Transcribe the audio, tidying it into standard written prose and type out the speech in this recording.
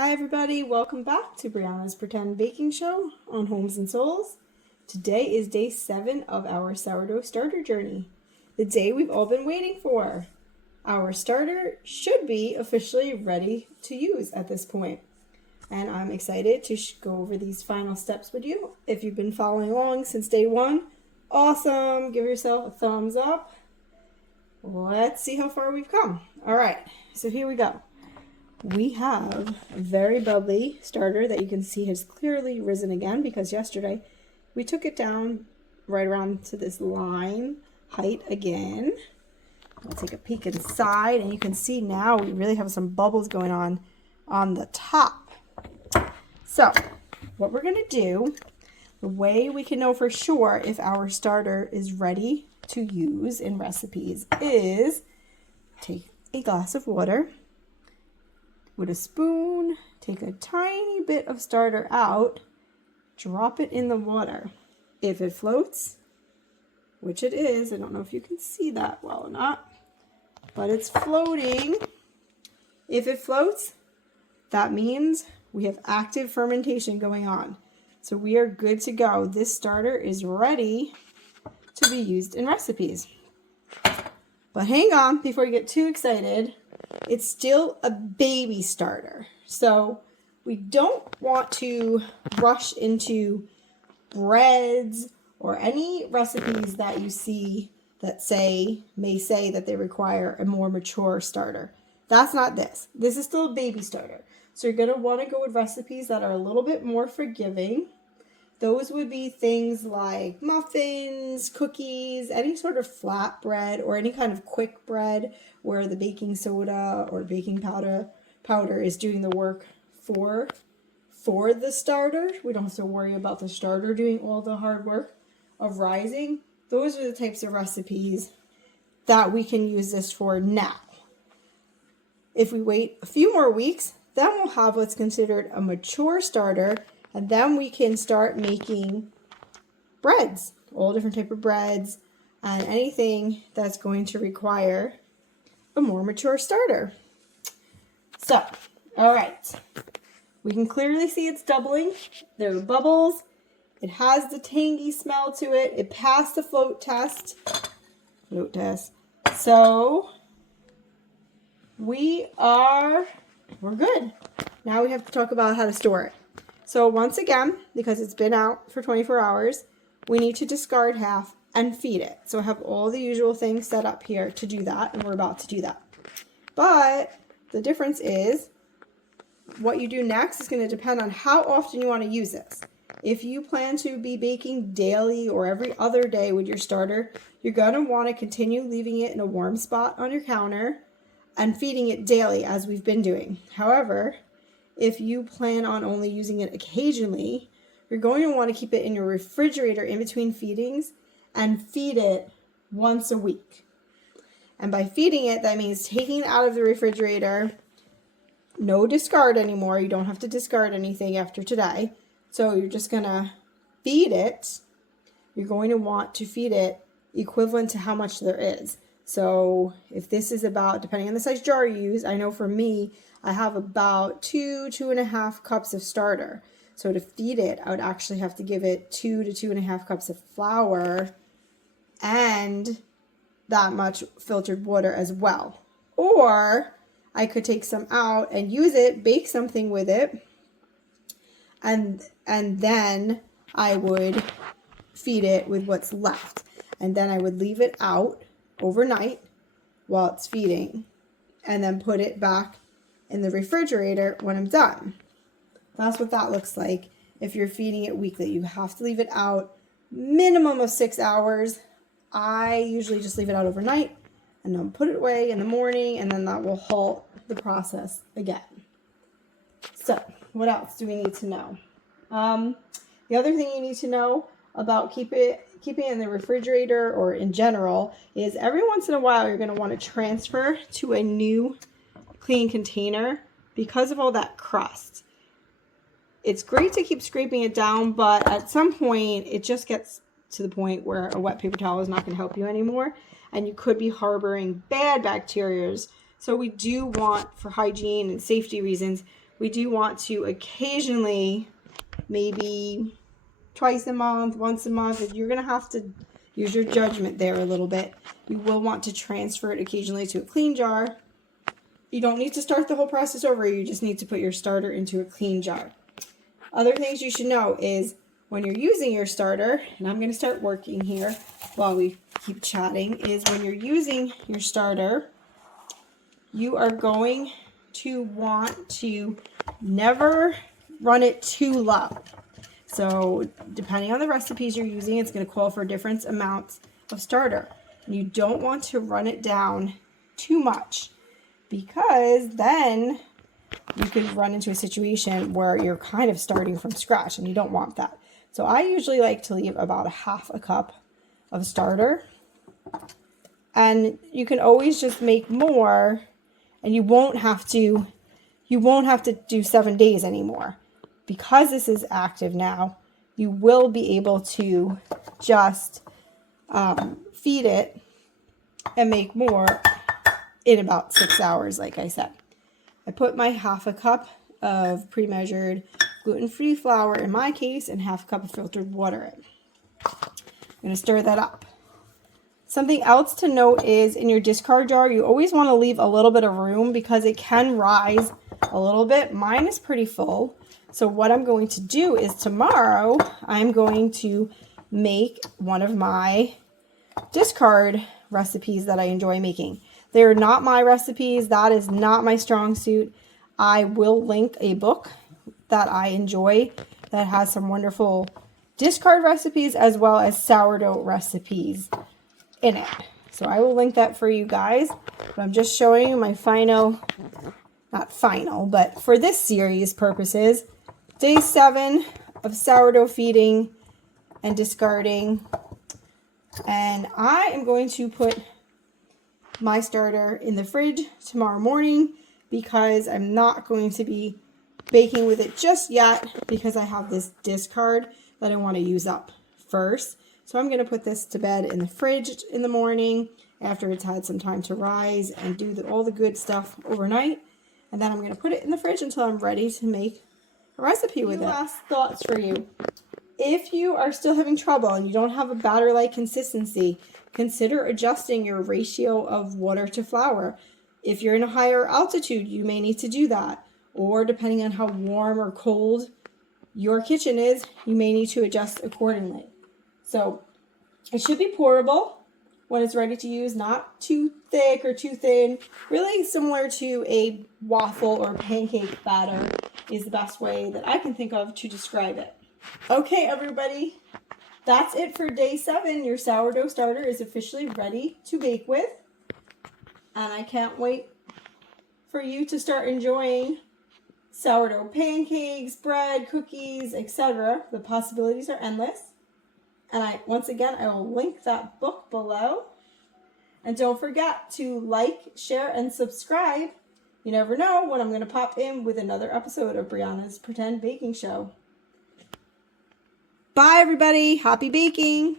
Hi everybody, welcome back to Brianna's Pretend Baking Show on Homes and Souls. Today is day 7 of our sourdough starter journey, the day we've all been waiting for. Our starter should be officially ready to use at this point, and I'm excited to go over these final steps with you. If you've been following along since day 1, awesome, give yourself a thumbs up. Let's see how far we've come. Alright, so here we go. We have a very bubbly starter that you can see has clearly risen again because yesterday we took it down right around to this line height again. I'll take a peek inside and you can see now we really have some bubbles going on the top. So what we're going to do, the way we can know for sure if our starter is ready to use in recipes is take a glass of water. With a spoon, take a tiny bit of starter out, drop it in the water. If it floats, which it is, I don't know if you can see that well or not, but it's floating. If it floats, that means we have active fermentation going on. So we are good to go. This starter is ready to be used in recipes. But hang on, before you get too excited, it's still a baby starter. So we don't want to rush into breads or any recipes that you see that may say that they require a more mature starter. That's not this. This is still a baby starter. So you're going to want to go with recipes that are a little bit more forgiving. Those would be things like muffins, cookies, any sort of flat bread or any kind of quick bread where the baking soda or baking powder is doing the work for the starter. We don't have to worry about the starter doing all the hard work of rising. Those are the types of recipes that we can use this for now. If we wait a few more weeks, then we'll have what's considered a mature starter. And then we can start making breads, all different type of breads, and anything that's going to require a more mature starter. So, all right. We can clearly see it's doubling. There are bubbles. It has the tangy smell to it. It passed the float test. So, we're good. Now we have to talk about how to store it. So once again, because it's been out for 24 hours, we need to discard half and feed it. So I have all the usual things set up here to do that, and we're about to do that. But the difference is what you do next is going to depend on how often you want to use this. If you plan to be baking daily or every other day with your starter, you're going to want to continue leaving it in a warm spot on your counter and feeding it daily as we've been doing. However, if you plan on only using it occasionally, you're going to want to keep it in your refrigerator in between feedings and feed it once a week. And by feeding it, that means taking it out of the refrigerator, no discard anymore. You don't have to discard anything after today. So you're just going to feed it. You're going to want to feed it equivalent to how much there is. So if this is about, depending on the size jar you use, I know for me, I have about 2.5 cups of starter. So to feed it, I would actually have to give it 2 to 2.5 cups of flour and that much filtered water as well. Or I could take some out and use it, bake something with it, and then I would feed it with what's left. And then I would leave it out overnight while it's feeding and then put it back in the refrigerator when I'm done. That's what that looks like if you're feeding it weekly. You have to leave it out minimum of 6 hours. I usually just leave it out overnight and then put it away in the morning, and then that will halt the process again. So what else do we need to know? The other thing you need to know about keeping it in the refrigerator or in general is every once in a while you're going to want to transfer to a new clean container because of all that crust. It's great to keep scraping it down, but at some point it just gets to the point where a wet paper towel is not going to help you anymore, and you could be harboring bad bacteria. So we do want, for hygiene and safety reasons, we do want to occasionally, maybe twice a month, once a month, you're going to have to use your judgment there a little bit. You will want to transfer it occasionally to a clean jar. You don't need to start the whole process over. You just need to put your starter into a clean jar. Other things you should know is when you're using your starter, and I'm going to start working here while we keep chatting, is when you're using your starter, you are going to want to never run it too low. So depending on the recipes you're using, it's going to call for different amounts of starter. And you don't want to run it down too much, because then you could run into a situation where you're kind of starting from scratch, and you don't want that. So I usually like to leave about a half a cup of starter, and you can always just make more, and you won't have to do 7 days anymore. Because this is active now, you will be able to just feed it and make more in about 6 hours, like I said. I put my half a cup of pre-measured gluten-free flour in my case and half a cup of filtered water in. I'm going to stir that up. Something else to note is in your discard jar, you always want to leave a little bit of room because it can rise a little bit. Mine is pretty full. So what I'm going to do is tomorrow, I'm going to make one of my discard recipes that I enjoy making. They're not my recipes. That is not my strong suit. I will link a book that I enjoy that has some wonderful discard recipes as well as sourdough recipes in it. So I will link that for you guys. But I'm just showing you my not final, but for this series purposes, day 7 of sourdough feeding and discarding. And I am going to put my starter in the fridge tomorrow morning because I'm not going to be baking with it just yet because I have this discard that I want to use up first. So I'm going to put this to bed in the fridge in the morning after it's had some time to rise and do all the good stuff overnight. And then I'm going to put it in the fridge until I'm ready to make a recipe with it. Last thoughts for you. If you are still having trouble and you don't have a batter-like consistency, consider adjusting your ratio of water to flour. If you're in a higher altitude, you may need to do that. Or depending on how warm or cold your kitchen is, you may need to adjust accordingly. So it should be pourable when it's ready to use, not too thick or too thin. Really similar to a waffle or pancake batter is the best way that I can think of to describe it. Okay, everybody, that's it for day 7. Your sourdough starter is officially ready to bake with. And I can't wait for you to start enjoying sourdough pancakes, bread, cookies, etc. The possibilities are endless. And once again, I will link that book below. And don't forget to like, share, and subscribe. You never know when I'm going to pop in with another episode of Brianna's Pretend Baking Show. Bye, everybody. Happy baking.